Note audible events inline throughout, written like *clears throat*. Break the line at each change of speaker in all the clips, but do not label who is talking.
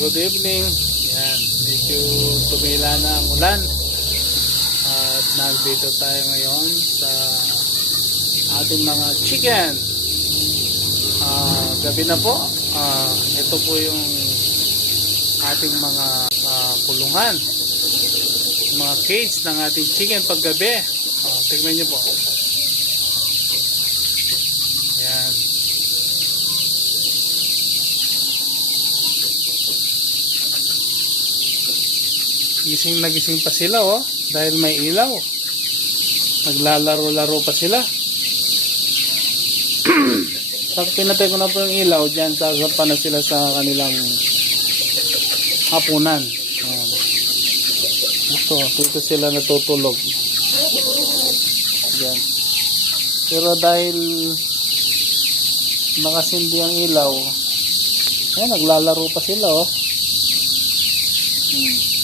good evening. Yan, medyo tumila na ang ulan. At nandito tayo ngayon sa ating mga chicken. Ah, gabi na po. Ah, ito po yung ating mga ah, kulungan. Mga cage ng ating chicken paggabi. Ah, tignan niyo po. Yan. Gising na gising pa sila oh. Dahil may ilaw. Naglalaro-laro pa sila. *clears throat* Pag pinatay ko na po yung ilaw, dyan sasapa na sila sa kanilang hapunan. Ayan. Ito, dito sila natutulog. Yan. Pero dahil nakasindi ang ilaw, ayan, naglalaro pa sila oh. Hmm.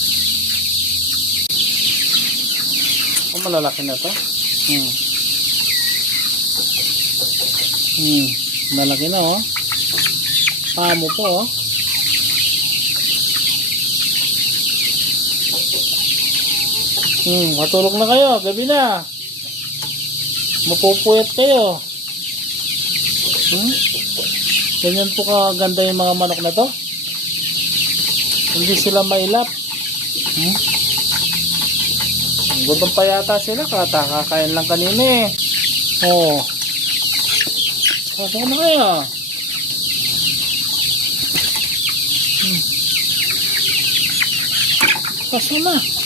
Oh, malalaki na to. Hmm. Hmm. Malaki na oh. Paa mo po oh. Hmm, matulog na kayo. Gabi na. Mapupuyat kayo. Hmm? Ganyan po kaganda yung mga manok na to. Hindi sila mailap. Hmm? Gutom pa yata sila. Kata kakain lang kanina eh. Oo. Oh. Pasok na kayo. Hmm. Pasok.